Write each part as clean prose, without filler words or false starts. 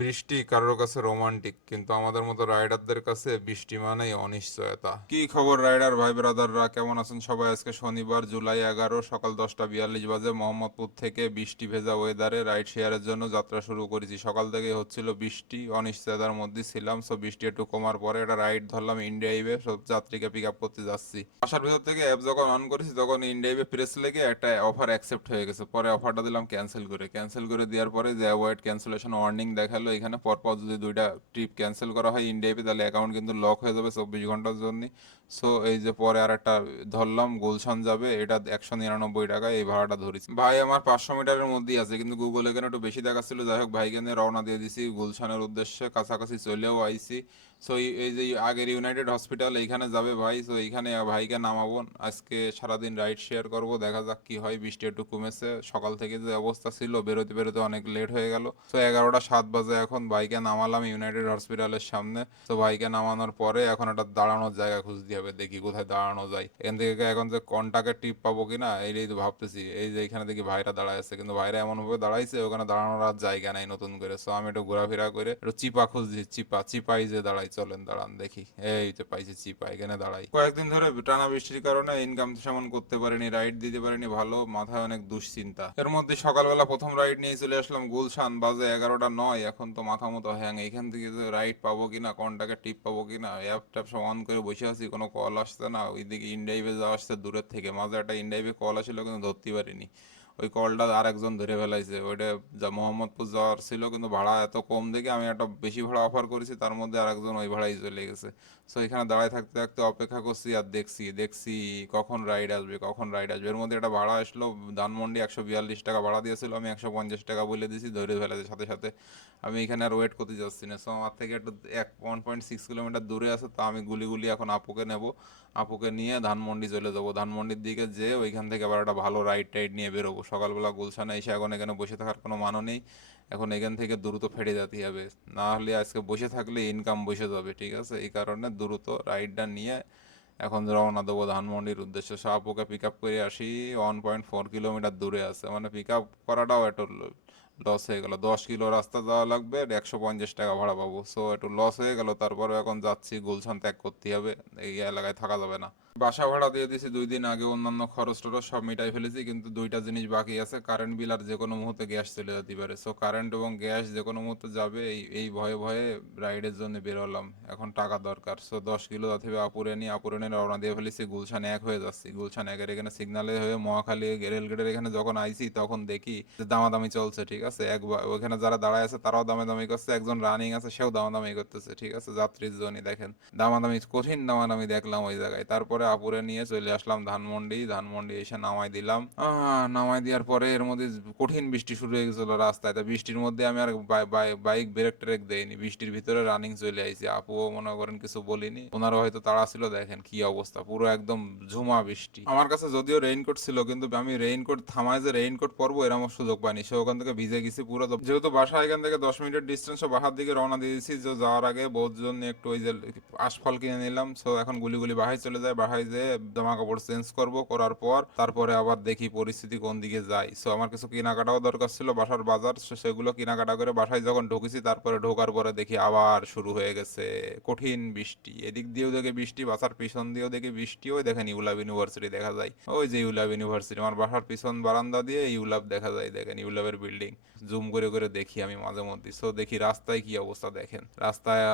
বৃষ্টি কারোর কাছে রোমান্টিক, কিন্তু আমাদের মতো রাইডারদের কাছে বৃষ্টি মানেই অনিশ্চয়তা। কি খবর রাইডার ভাই ব্রাদাররা, কেমন আছেন সবাই? আজকে শনিবার জুলাই 11 সকাল 10টা 42 বাজে মোহাম্মদপুর থেকে বৃষ্টি ভেজা ওয়েদারে রাইড শেয়ারের জন্য যাত্রা শুরু করেছি। সকাল থেকে হচ্ছিল বৃষ্টি, অনিশ্চয়তার মধ্যে ছিলাম। সো বৃষ্টি একটু কমার পরে একটা রাইড ধরলাম ইন্ডিয়াইভে, সব যাত্রীকে পিক আপ করতে যাচ্ছি। বাসার ভিতর থেকে অ্যাপ যখন অন করেছি তখন ইন্ডিয়াইভে প্রেস লেগে একটা অফার অ্যাকসেপ্ট হয়ে গেছে। পরে অফারটা দিলাম ক্যান্সেল করে দেওয়ার পরে যে অ্যাভয়েড ক্যান্সেলেশন ওয়ার্নিং দেখালো। এখানে পরপর যদি দুইটা ট্রিপ ক্যান্সেল করা হয় ইন্ডিয়াতে, তাহলে অ্যাকাউন্ট কিন্তু লক হয়ে যাবে 24 ঘন্টার জন্য। সো এই যে পরে আর একটা ধরলাম গুলশান যাবে, এটা 199 টাকা এই ভাড়াটা ধরেছি। ভাই আমার 500 মিটারের মধ্যেই আছে, কিন্তু গুগল এখানে একটু বেশি দেখাচ্ছিল। যাই হোক ভাইকে নিয়ে রওনা দিয়ে দিছি গুলশানের উদ্দেশ্যে, কাছাকাছি চলেও আইছি। সো এই যে আগের ইউনাইটেড হসপিটাল এইখানে যাবে ভাই। সো এইখানে ভাইকে নামাবো, আজকে সারাদিন রাইড শেয়ার করব, দেখা যাক কি হয়। বৃষ্টি একটু কমেছে, সকাল থেকে যে অবস্থা ছিল বেরোতে বেরোতে অনেক লেট হয়ে গেল। তো 11টা 7 বাজে এখন বাইকে নামালাম ইউনাইটেড হসপিটালের সামনে। তো বাইকে নামানোর পরে এখন একটা দাঁড়ানোর জায়গা খুঁজতে হবে, দেখি কোথায় দাঁড়ানো যায়। এখান থেকে এখন যে কন্টাক্টের টিপ পাবো কিনা এইটাই তো ভাবতেছি। এই যে এখানে দেখি ভাইরা দাঁড়ায় আছে, কিন্তু ভাইরা এমন ভাবে দাঁড়াইছে ওখানে দাঁড়ানোর আর জায়গা নাই নতুন করে। সো আমি একটু ঘোরাফেরা করে একটু চিপা খুঁজছি, চিপাই যে দাঁড়াই, চলেন দাঁড়ান দেখি। এই যে পাইছি চিপা, এখানে দাঁড়াই। কয়েকদিন ধরে টানা বৃষ্টির কারণে ইনকাম তেমন করতে পারিনি, রাইড দিতে পারিনি ভালো, মাথায় অনেক দুশ্চিন্তা। এর মধ্যে সকালবেলা প্রথম রাইড নিয়ে চলে আসলাম গুলশান, বাজে 11টা 9। এখন তো মাথা মতো হ্যাং, এখান থেকে যে রাইড পাবো কিনা, কন্টাকে টিপ পাবো কিনা, অ্যাপ ট্যাপ সব অন করে বসে আছি, কোনো কল আসছে না। ওইদিকে ইনড্রাইভে যাওয়া আসছে দূরের থেকে, মাঝে একটা ইনড্রাইভে কল আসছিল কিন্তু ধরতে পারিনি। ওই কলটা আর একজন ধরে ফেলাইছে, ওইটা যা মোহাম্মদপুর যাওয়ার ছিল, কিন্তু ভাড়া এত কম দেখে আমি একটা বেশি ভাড়া অফার করেছি, তার মধ্যে আর একজন ওই ভাড়াই চলে গেছে। সো এখানে দাঁড়ায় থাকতে থাকতে অপেক্ষা করছি আর দেখছি দেখছি কখন রাইড আসবে, কখন রাইড আসবে। এর মধ্যে একটা ভাড়া আসলো ধানমন্ডি, 142 টাকা ভাড়া দিয়েছিল, আমি 150 টাকা বলে দিয়েছি, ধরে ফেলেছে সাথে সাথে। আমি এখানে আর ওয়েট করতে যাচ্ছি না। সো আমার থেকে একটু 1.6 কিলোমিটার দূরে আছে, তো আমি গুলি এখন আপুকে নেব। আপুকে নিয়ে ধানমন্ডি চলে যাবো, ধানমন্ডির দিকে যেয়ে ওইখান থেকে আবার একটা ভালো রাইড টাইড নিয়ে বেরোবো। সকালবেলা গুলশানে এসে এখন এখানে বসে থাকার কোনো মানও নেই, এখন এখান থেকে দ্রুত ফেটে যেতে হবে। না হলে আজকে বসে থাকলে ইনকাম বসে যাবে, ঠিক আছে? এই কারণে দ্রুত রাইডটা নিয়ে এখন রওনা দেবো ধানমন্ডির উদ্দেশ্যে। শাহপুকে পিক আপ করে আসি, 1.4 কিলোমিটার দূরে আছে, মানে পিক আপ করাটাও একটু লস হয়ে গেল। 10 কিলো রাস্তা যাওয়া লাগবে, 150 টাকা ভাড়া পাবো। সো একটু লস হয়ে গেল, তারপরে এখন যাচ্ছি, গুলশান ত্যাগ করতে হবে, এই এলাকায় থাকা যাবে না। বাসা ভাড়া দিয়ে দিয়েছি 2 দিন আগে, অন্যান্য খরচ টরচ সব মিটাই ফেলেছি, কিন্তু দুইটা জিনিস বাকি আছে, কারেন্ট বিল আর যে কোনো মুহূর্তে গ্যাস চলে যেতে পারে। সো কারেন্ট এবং গ্যাস যে কোনো মুহূর্তে যাবে, এই এই ভয়ে ভয়ে রাইডের জন্য বেরোলাম। এখন টাকা দরকার। সো 10 কিলো অথবা আপুরে নিয়ে রওনা দিয়ে ফেলেছি, গুলশান 1 হয়ে যাচ্ছি। গুলশান 1-এর এখানে সিগনালে হয়ে মহাখালী রেলগেটের এখানে যখন আইছি তখন দেখি যে দামাদামি চলছে, ঠিক আছে? ওখানে যারা দাঁড়ায় আছে তারাও দামাদামি করছে, একজন রানিং আছে সেও দামাদামি করতেছে, ঠিক আছে? যাত্রীর জন্য দেখেন দামাদামি, কঠিন দামাদামি দেখলাম ওই জায়গায়। তারপরে আপুরে নিয়ে চলে আসলাম ধানমন্ডি এসে নামাই দিলাম। নামাই দেওয়ার পরে এর মধ্যে কঠিন বৃষ্টি শুরু হয়ে গেছিল রাস্তায়। তা বৃষ্টির মধ্যে আমি আর বাইক ব্রেক ট্রেক দেইনি, বৃষ্টির ভিতরে রানিং চলে আইছি। আপুও মনে করেন কিছু বলিনি, ওনারও হয়তো তাড়া ছিল। দেখেন কি অবস্থা, পুরো একদম ঝুমা বৃষ্টি। আমার কাছে যদিও রেইনকোট ছিল, কিন্তু আমি রেইনকোট থামায় যে রেইনকোট পরবো এরকম সুযোগ পাইনি। সে ওখান থেকে ভিজে গেছি পুরো। যেহেতু বাসা এখান থেকে 10 মিনিটের ডিস্টেন্স, বাসার দিকে রওনা দিয়ে দিয়েছি। যে যাওয়ার আগে বহুত জন্য একটু ওই যে আশফল কিনে নিলাম। সো এখন গুলি বাসায় চলে যায়, বাসায় যেয়ে জামা কাপড় চেঞ্জ করবো, করার পর তারপরে আবার দেখি পরিস্থিতি কোন দিকে যায়। সো আমার কিছু কেনাকাটাও দরকার ছিল, বাসার বাজার, সেগুলো কেনাকাটা করে বাসায় যখন ঢুকেছি, তারপরে ঢোকার পরে দেখি আবার শুরু হয়ে গেছে কঠিন বৃষ্টি। এদিক দিয়েও দেখে বৃষ্টি, বাসার পিছন দিয়েও দেখি বৃষ্টি। ওই দেখেন ইউলাভ ইউনিভার্সিটি দেখা যায়, ওই যে ইউলাভ ইউনিভার্সিটি, আমার বাসার পিছন বারান্দা দিয়ে ইউলাভ দেখা যায়, দেখেন ইউলাভের বিল্ডিং। জুম করে করে দেখি আমি মাঝে মধ্যে। সো দেখি রাস্তায় কি অবস্থা, দেখেন রাস্তায়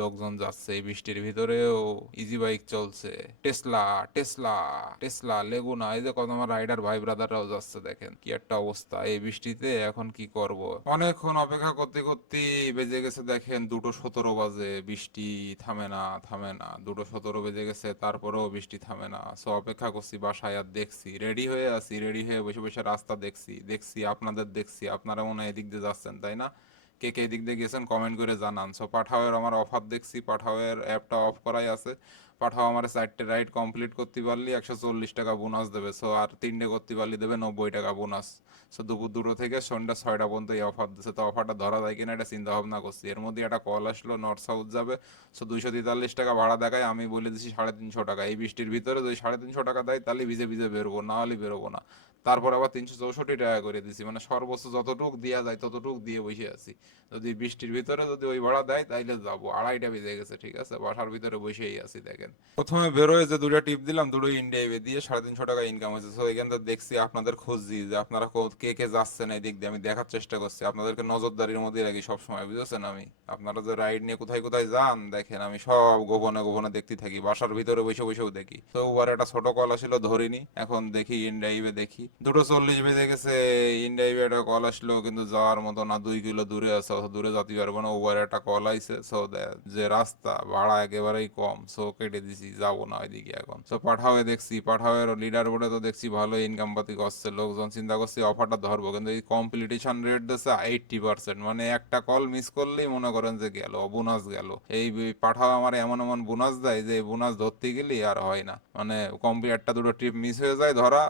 লোকজন যাচ্ছে এই বৃষ্টির ভিতরেও, ইজি বাইক চলছে, টেসলা টেসলা টেসলা লেগুনা, এই যে কত আমার রাইডার ভাই ব্রাদাররাও যাচ্ছে, দেখেন কি একটা অবস্থা এই বৃষ্টিতে। এখন কি করব, অনেকক্ষণ অপেক্ষা করতে করতে বেজে গেছে দেখেন 2:17 বাজে, বৃষ্টি থামে না থামে না। 2:17 বেজে গেছে, তারপরেও বৃষ্টি থামে না। সো অপেক্ষা করছি বাসায়, আর দেখছি রেডি হয়ে আছি, রেডি হয়ে বসে বসে রাস্তা দেখছি দেখছি আপনাদের দেখছি। আপনারা মনে হয় এদিক দিয়ে যাচ্ছেন, তাই না? কে কে এদিক দিয়ে গেছেন কমেন্ট করে জানান। সো পাঠাওয়ের আমার অফার দেখছি, পাঠাওয়ের অ্যাপটা অফ করাই আছে, পাঠাও আমার 4টে রাইড কমপ্লিট করতে পারলি 140 টাকা বোনাস দেবে। সো আর 3টে করতে পারলি দেবে 90 টাকা বোনাস। সো দুপুর 2টো থেকে সন্ধ্যা 6টা পর্যন্ত এই অফার দিচ্ছে। তো অফারটা ধরা যায় কিনা এটা চিন্তা ভাবনা করছি। এর মধ্যে একটা কল আসলো নর্থ সাউথ যাবে। সো 243 টাকা ভাড়া দেখায়, আমি বলে দিছি 350 টাকা। এই বৃষ্টির ভিতরে যদি 350 টাকা দেয় তাহলে ভিজে ভিজে বেরোবো, না হলে বেরোবো না। তারপর আবার 364 টাকা করে দিছি, মানে সর্বোচ্চ যতটুক দেওয়া যায় ততটুক দিয়ে বসে আছি। যদি বৃষ্টির ভিতরে যদি ওই ভাড়া দেয় তাইলে যাবো। 2:30টা বেজে গেছে, ঠিক আছে, বাসার ভিতরে বসেই আছি। দেখেন প্রথমে বেরোয় যে 2টা টিপ দিলাম, 2টোই ইন্ডিয়া দিয়ে 350 টাকা ইনকাম হয়েছে। তো এখান থেকে দেখছি আপনাদের খুঁজছি যে আপনারা কে কে যাচ্ছেন এই দিক দিয়ে, আমি দেখার চেষ্টা করছি আপনাদেরকে নজরদারির মধ্যে রাখি সবসময়, বুঝেছেন। আমি আপনারা যে রাইড নিয়ে কোথায় কোথায় যান দেখেন, আমি সব গোপনে গোপনে দেখতে থাকি, বাসার ভিতরে বসে বসেও দেখি। তো ওবার একটা ছোট কল আসলো ধরিনি, এখন দেখি ইনড্রাইভে দেখি 2:40 বেজে গেছে। ইনড্রাইভে একটা কল আসলো, কিন্তু যাওয়ার মতো না, 2 কিলো দূরে আছে, অত দূরে যেতে পারবো না। ওভার একটা কল আইছে। সো যে রাস্তা ভাড়া একেবারেই কম, সো কেটে দিছি, যাবো না ওইদিকে এখন। সো পাঠাওয়ে দেখছি, পাঠাওয়ের লিডার বোর্ডে তো দেখছি ভালো ইনকাম পাতি করছে লোকজন, চিন্তা করছি অফারটা ধরবো, কিন্তু এই কম্পিটিশন রেট দিচ্ছে 80%, মানে একটা কল মিস করলেই মনে করেন যে গেল, বোনাস গেল। এই পাঠাও আমার এমন এমন বোনাস দেয় যে বোনাস ধরতে গেলে আর হয় না, মানে একটা দুটো ট্রিপ মিস হয়ে যায় ধরা,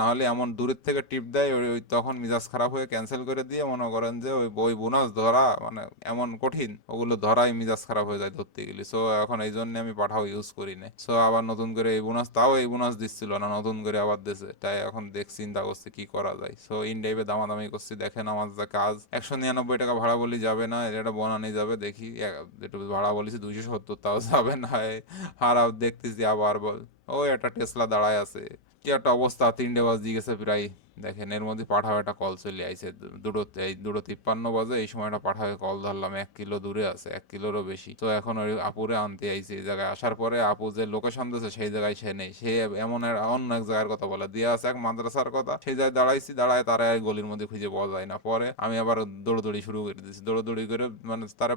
না হলে এমন দূরের থেকে টিপ দেয় ওই তখন মিজাজ খারাপ হয়ে ক্যান্সেল করে দিয়ে মনে করেন যে ওই বোনাস ধরা মানে এমন কঠিন, ওগুলো ধরাই মিজাজ খারাপ হয়ে যায় ধরতে গেলে। সো এখন এই জন্য আমি পাঠাও ইউজ করি না। সো আবার নতুন করে এই বোনাস, তাও এই বোনাস দিচ্ছিল না, নতুন করে আবার দিছে, তাই এখন চিন্তা করছি কি করা যায়। সো ইনডাইভে দামাদামি করছি, দেখেন আমার যা কাজ 199 টাকা ভাড়া বলি যাবে না, এটা বনানি যাবে দেখি। একটু ভাড়া বলেছি 270, তাও যাবে না। আর দেখতেছি আবার ওই একটা টেসলা দাঁড়ায় আছে, কি একটা অবস্থা, 3টে বাজে গেছে প্রায়। দেখেন এর মধ্যে পাঠাও একটা কল চলে আইছে, 2:53 বাজে, এই সময়টা পাঠাও কল ধরলাম, 1 কিলো দূরে আছে, 1 কিলোরও বেশি। তো এখন ওই আপুরে আনতে আইছে, এই জায়গায় আসার পরে আপু যে লোকেশন দিয়েছে সেই জায়গায় সে নেই, সে এমন অন্য এক জায়গার কথা বলে দিয়া আছে, এক মাদ্রাসার কথা। সেই জায়গায় দাঁড়াইছি, দাঁড়ায় তারা গলির মধ্যে খুঁজে পাওয়া যায় না। পরে আমি আবার দৌড়দৌড়ি শুরু করে দিয়েছি, দৌড়দৌড়ি করে মানে তারা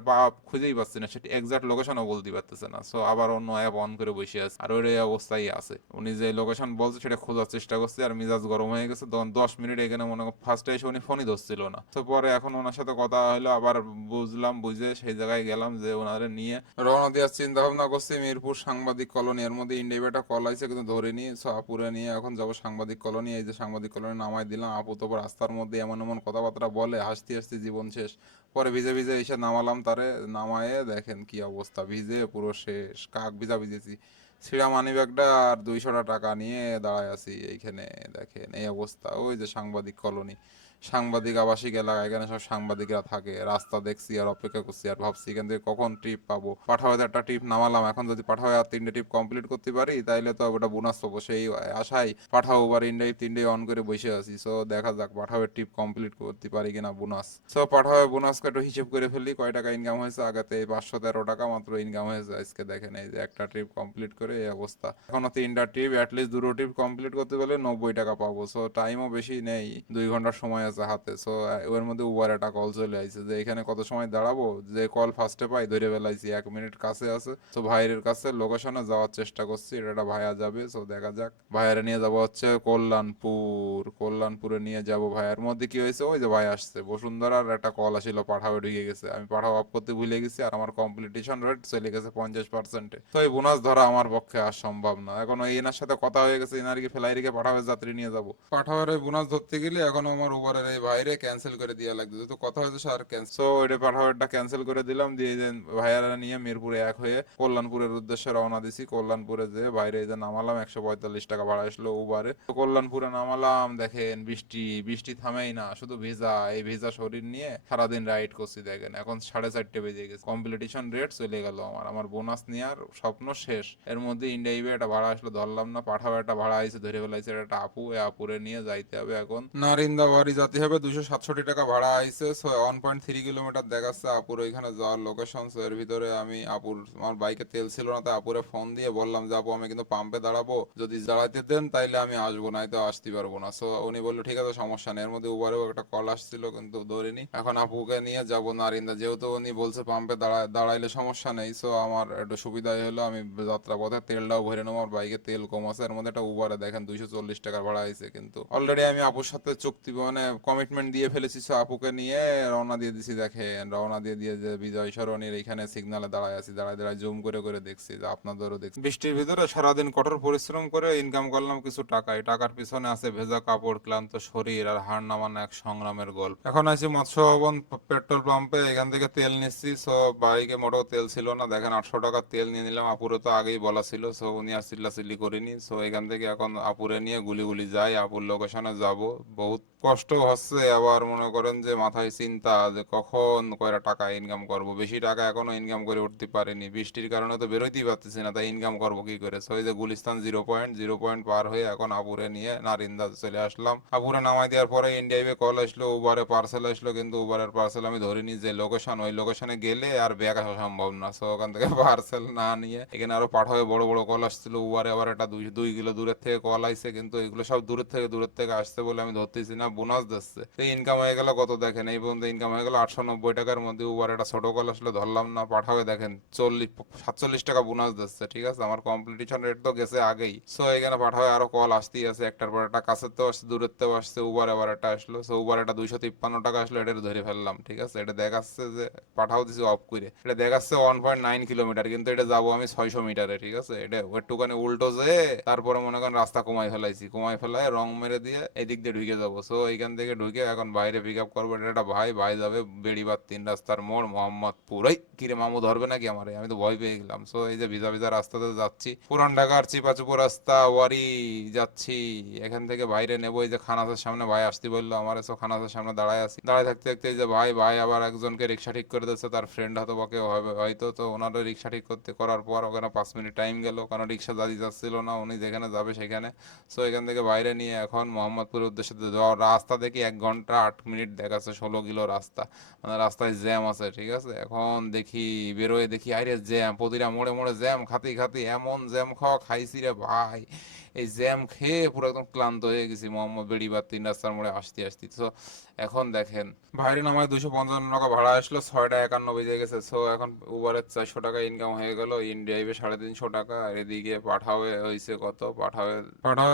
খুঁজেই পাচ্ছি না, সেটি এক্সাক্ট লোকেশনও বলতে পারতেছে না। সো আবার অন্য অ্যাপ অন করে বসে আছে, আর ওই অবস্থায় আছে। উনি যে লোকেশন বলছে সেটা খোঁজার চেষ্টা করছে, আর মিজাজ গরম হয়ে গেছে। 10 মিনিট এখানে মনে ফার্স্টে এসে উনি ফোনই ধরছিল না। তো পরে এখন ওনার সাথে কথা হলো, আবার বুঝলাম, বুঝে সেই জায়গায় গেলাম, যে ওনারে নিয়ে রওনা দেওয়ার চিন্তা ভাবনা করছি মিরপুর সাংবাদিক কলোনি। এর মধ্যে ইন্ডিয়াটা কল আছে কিন্তু ধরিনি। সো আপুরে নিয়ে এখন যাবো সাংবাদিক কলোনি। এই যে সাংবাদিক কলোনি নামাই দিলাম, আপু তো রাস্তার মধ্যে এমন এমন কথাবার্তা বলে, হাসতে হাসতে জীবন শেষ। পরে ভিজে ভিজে এসে নামালাম তারে, নামায়ে দেখেন কি অবস্থা, ভিজে পুরো শেষ, কাক ভিজা ভিজেছি। ছিঁড়া মানি ব্যাগটা আর 200 টাকা নিয়ে দাঁড়ায় আছি এইখানে। দেখেন এই অবস্থা। ওই যে সাংবাদিক কলোনি, সাংবাদিক আবাসিক এলাকা, এখানে সব সাংবাদিকরা থাকে। রাস্তা দেখছি আর অপেক্ষা করছি, আর ভাবছি এখান থেকে কখন ট্রিপ পাবো। পাঠাওয়াতে একটা ট্রিপ নামালাম, এখন যদি পাঠাওয়া আর 3টে ট্রিপ কমপ্লিট করতে পারি তাইলে তো ওটা বোনাস পাবো, সেই আশায় পাঠাও ওবার ইন্ডিয়া 3টে অন করে বসে আছি। সো দেখা যাক পাঠাওয়ের ট্রিপ কমপ্লিট করতে পারি কিনা বোনাস। সো পাঠাওয়ে বোনাসকে একটু হিসেব করে ফেলি, কয় টাকা ইনকাম হয়েছে। আগাতে 513 টাকা মাত্র ইনকাম হয়েছে আজকে। দেখেন এই যে একটা ট্রিপ কমপ্লিট করে এই অবস্থা। এখনো 3টা ট্রিপ, অ্যাটলিস্ট 2টো ট্রিপ কমপ্লিট করতে পারলে 90 টাকা পাবো। সো টাইমও বেশি নেই, 2 ঘন্টার সময় আছে হাতে। সো ওর মধ্যে উবার একটা কল চলে আইছে, যে এখানে কত সময় দাঁড়াবো, যে কল ফার্স্টে পাই ধরে বেলাইছি, 1 মিনিট কাছে আছে। তো ভাইয়ের কাছে লোকেশনে যাওয়ার চেষ্টা করছি, এটা ভাইয়া যাবে। সো দেখা যাক, ভাইয়ারে নিয়ে যাবো হচ্ছে কল্যাণপুর। কল্যাণপুরে নিয়ে যাব। ভাইয়ের মধ্যে কি হয়েছে, ওই যে ভাই আসছে, বসুন্ধরার একটা কল আসিল, পাঠাও ঢুকে গেছে। আমি পাঠাও অফ করতে ভুলে গেছি, আর আমার কমপ্লিটেশন রেট চলে গেছে 50%-এ। তো এই বোনাস ধরা আমার পক্ষে আর সম্ভব না। এখন ওই এনার সাথে কথা হয়ে গেছে, এনারকে ফেলাই রেখে পাঠাওয়ের যাত্রী নিয়ে যাবো। পাঠাওয়ের এই বোনাস ধরতে গেলে এখন আমার উবারের এই ভাইরে ক্যান্সেল করে দেওয়া লাগবে। তো কথা হয়েছে স্যার ক্যান্সেল, তো ওইটা পাঠাওয়েরটা ক্যান্সেল করে দিলাম, দিয়ে যে ভাইয়ারা নিয়ে মিরপুরে এক হয়ে কল্যাণপুরের উদ্দেশ্যে রওনা দিছি। কল্যাণপুরে যে বাইরে এই যে নামালাম, 145 টাকা ভাড়া আসলো উবারে। তো কল্যাণপুরে নামালাম, দেখেন বৃষ্টি, বৃষ্টি থামেই না, শুধু ভেজা। এই ভেজা শরীর নিয়ে সারাদিন রাইড করছি। দেখেন এখন 4:30 বেজে গেছে, কম্পিটিশন রেট চলে গেল আমার, আমার বোনাস নেওয়ার স্বপ্ন শেষ। এর মধ্যে ইন্ডিয়াইবে একটা ভাড়া আসলো, ধরলাম না। পাঠাও একটা ভাড়া আইছে, ধরে ফেলাইছে একটা আপু। এই আপুরে নিয়ে যাইতে হবে এখন নারিন্দা বাড়ি যেতে হবে। 267 টাকা ভাড়া আইছে। 1.3 কিলোমিটার দেখাচ্ছে আপুর ওইখানে যাওয়ার লোকেশন। এর ভিতরে আমি আপুর, আমার বাইকে তেল ছিল না, তাই আপুরে ফোন দিয়ে বললাম যে আপু আমি কিন্তু পাম্পে দাঁড়াবো, যদি দাঁড়াইতে দেন তাইলে আমি আসবো, নাই তো আসতে পারবো না। সো উনি বললো ঠিক আছে সমস্যা নেই। এর মধ্যে উবারেও একটা কল আসছিল কিন্তু ধরিনি। এখন আপুকে নিয়ে যাব নারিন্দা, যেহেতু উনি বলছে পাম্পে দাঁড়াইলে সমস্যা নেই। সো আমার একটু সুবিধাই হলো, আমি যাত্রা পথে তেলটাও ভরে নেবো, আমার বাইকে তেল কম আছে। এর মধ্যে একটা উবারে দেখেন 240 টাকার ভাড়া আইছে, কিন্তু অলরেডি আমি আপুর সাথে চুক্তি মানে কমিটমেন্ট দিয়ে ফেলেছি, সো আপুকে নিয়ে রওনা দিয়ে দিছি। দেখেন রওনা দিয়ে দিয়ে যে বিজয় সরণির এখানে সিগনালে দাঁড়ায় আছি, দাঁড়ায় দাঁড়ায় জুম করে করে দেখছি যে আপনাদেরও দেখছি। বৃষ্টির ভিতরে সারাদিন কঠোর পরিশ্রম করে ইনকাম করলাম কিছু টাকা। এই টাকার পিছনে আছে ভেজা কাপড়, ক্লান্ত শরীর আর হার নামানো এক সংগ্রামের গল্প। এখন আছি মৎস্য ভবন পেট্রোল পাম্পে, এখান থেকে তেল নিচ্ছি। সো বাইকে মোটেও তেল ছিল না, দেখেন 800 টাকার তেল নিয়ে নিলাম। আপুরে তো আগেই বলা ছিল, সো উনি আর চিল্লাচিল্লি করিনি। সো এখান থেকে এখন আপুরে নিয়ে গুলি গুলি যাই, আপুর লোকেশনে যাব। বহুত কষ্ট হচ্ছে, আবার মনে করেন যে মাথায় চিন্তা যে কখন কয়টা টাকা ইনকাম করব। বেশি টাকা এখনো ইনকাম করে উঠতে পারিনি, বৃষ্টির কারণে তো বেরোইতেই পারতেছি না, তাই ইনকাম করবো কি করে। সো এই যে গুলিস্তান জিরো পয়েন্ট পার হয়ে এখন আপুরে নিয়ে নারিন্দা চলে আসলাম। আপুরে নামাই দেওয়ার পরে ইন্ডিয়াবে কল আসলো, উবারে পার্সেল আসলো, কিন্তু উবারের পার্সেল আমি ধরিনি। যে লোকেশন, ওই লোকেশনে গেলে আর ব্যাগ আসা সম্ভব না। সো ওখান থেকে পার্সেল না নিয়ে এখানে আরো পাঠাবে বড় বড় কল আসছিল। উবারে আবার একটা 2 কিলো দূরের থেকে কল আইছে, কিন্তু এগুলো সব দূরের থেকে আসছে বলে আমি ধরতেছি না, বোনাস দিচ্ছে। তো ইনকাম হয়ে গেল কত দেখেন, এই পর্যন্ত ইনকাম হয়ে গেল 890 টাকার মধ্যে। উবার একটা ছোট কল আসলে ধরলাম না, পাঠাবে দেখেন 47 টাকা বোনাস দিচ্ছে। ঠিক আছে, আমার কমপ্লিটেশন রেট তো গেছে আগেই। সো এখানে পাঠাবে আরো কল আসতেই আছে, একটার পর একটা, কাছের তো আসছে দূরের তেও আসছে। উবার আবার একটা আসলো, সো উবার একটা 253 টাকা আসলো, এটা ধরে ফেললাম। ঠিক আছে, এটা দেখাচ্ছে যে পাঠাও দিছি অফ করে, এটা দেখাচ্ছে 1.9 কিলোমিটার, কিন্তু এটা যাবো আমি 600 মিটারে। ঠিক আছে, এটা একটুখানি উল্টো যে তারপরে মনে করেন রাস্তা কমাই ফেলাই রং মেরে দিয়ে এদিক দিয়ে ঢুকে যাবো। সো এইখান থেকে ঢুকে এখন বাইরে পিক আপ করবো। এটা একটা ভাই যাবে বেড়িবাঁধ 3 রাস্তার মোড় মোহাম্মদপুর। ওই কিরে মামু ধরবে নাকি আমারে, আমি তো ভয় পেয়ে গেলাম। সো এই যে ভিজা ভিজা রাস্তাতে যাচ্ছি, পুরান ঢাকার চিপাচুপো রাস্তা ওয়ারি যাচ্ছি। এখান থেকে বাইরে নেবো, এই যে খানাসের সামনে ভাই আসতে বললো আমার। সো খানাসের সামনে দাঁড়ায় আছি, দাঁড়ায় থাকতে থাকতে এই যে ভাই আবার একজনকে রিক্সা ঠিক করে দিচ্ছে, তার ফ্রেন্ড হয়তো বা কেউ হবে হয়তো। তো ওনারা রিক্সা ঠিক করার পর ওখানে 5 মিনিট টাইম গেল, কারণ রিক্সা দাঁড়িয়ে যাচ্ছিল না, উনি যেখানে যাবে সেখানে। সো এখান থেকে বাইরে নিয়ে এখন মোহাম্মদপুরের উদ্দেশ্যে যাওয়ার রাস্তা দেখি 1 ঘন্টা 8 মিনিট দেখাচ্ছে, 16 কিলো রাস্তা, মানে রাস্তায় জ্যাম আছে। ঠিক আছে, এখন দেখি বেরোয় দেখি আরে জ্যাম, প্রতিটা মোড়ে মোড়ে জ্যাম, খাতি এমন জ্যাম খাওয়া খাইছি রে ভাই, এই জ্যাম খেয়ে পুরো একদম ক্লান্ত হয়ে গেছি মোহাম্মদ বেড়িবাঁধ 3 রাস্তার মোড়ে আসতে আসতে। তো এখন দেখেন বাইরে নামায় 255 টাকা ভাড়া আসলো, 6টা 51 বেজে গেছে। সো এখন উবারের 400 টাকা ইনকাম হয়ে গেল, ইন্ডিয়াইবে 350 টাকা, আর এদিকে পাঠাবে হয়েছে কত, পাঠাবে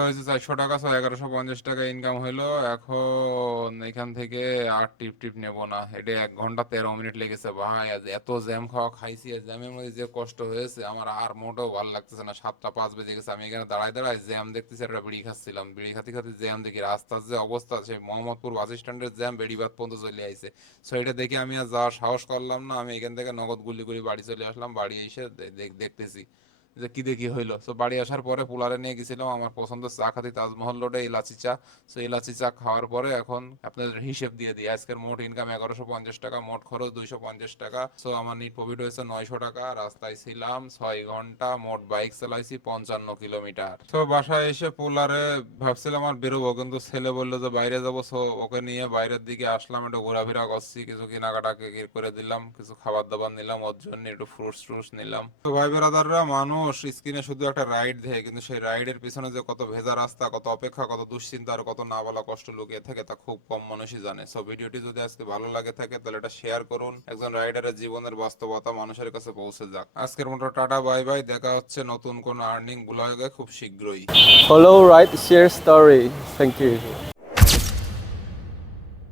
হয়েছে 400 টাকা। সো 1150 টাকা ইনকাম হইলো। এখন এখান থেকে আর টিপ নেবো না, এটা 1 ঘন্টা 13 মিনিট লেগেছে ভাই। আজ এত জ্যাম খাওয়া খাইছি, আর জ্যামের মধ্যে যে কষ্ট হয়েছে আমার আর মোটেও ভালো লাগতেছে না। 7টা 5 বেজে গেছে, আমি এখানে দাঁড়ায় দাঁড়ায় জ্যাম দেখতেছি, একটা বিড়ি খাচ্ছিলাম, বিড়ি খাতে খাতে জ্যাম দেখি, রাস্তার যে অবস্থা, সেই মোহাম্মদপুর বাস স্ট্যান্ডের জ্যাম বেড়িবাঁধ পর্যন্ত চলে আইছে। সো এটা দেখে আমি আর যাওয়ার সাহস করলাম না, আমি এখান থেকে নগদ গুলি করে বাড়ি চলে আসলাম। বাড়ি এসে দেখতেছি যে কি দেখি হইলো। সো বাড়ি আসার পরে পোলারে নিয়ে গেছিলাম আমার পছন্দের চা খাতি, তাজমহল রোডে এলাচি চা। সো এলাচি চা খাওয়ার পরে এখন আপনাদের হিসেব দিয়ে দিই, আজকের মোট ইনকাম 1150 টাকা, মোট খরচ 250 টাকা। সো আমার নিট প্রফিট হয়েছে 900 টাকা। রাস্তায় ছিলাম 6 ঘন্টা, মোট বাইক চালাইছি 55 কিলোমিটার। তো বাসায় এসে পোলারে ভাবছিলাম আর বেরোবো, কিন্তু ছেলে বললো যে বাইরে যাবো। সো ওকে নিয়ে বাইরের দিকে আসলাম, একটু ঘোরাফেরা করছি, কিছু কেনাকাটা করে দিলাম, কিছু খাবার দাবার নিলাম, ওর জন্য একটু ফ্রুটস নিলাম। তো ভাই বেরাদাররা, মানুষ স্ক্রিনে শুধু একটা রাইড দেয়, কিন্তু সেই রাইডের পিছনে যে কত ভেজা রাস্তা, কত অপেক্ষা, কত দুশ্চিন্তা আর কত না বলা কষ্ট লুকিয়ে থাকে তা খুব কম মানুষই জানে। সো ভিডিওটি যদি আজকে ভালো লাগে থাকে তাহলে এটা শেয়ার করুন, একজন রাইডারের জীবনের বাস্তবতা মানুষের কাছে পৌঁছে যাক। আজকের মতো টাটা বাই বাই, দেখা হচ্ছে নতুন কোন আর্নিং ব্লগে খুব শীঘ্রই। Follow, write, share story. Thank you.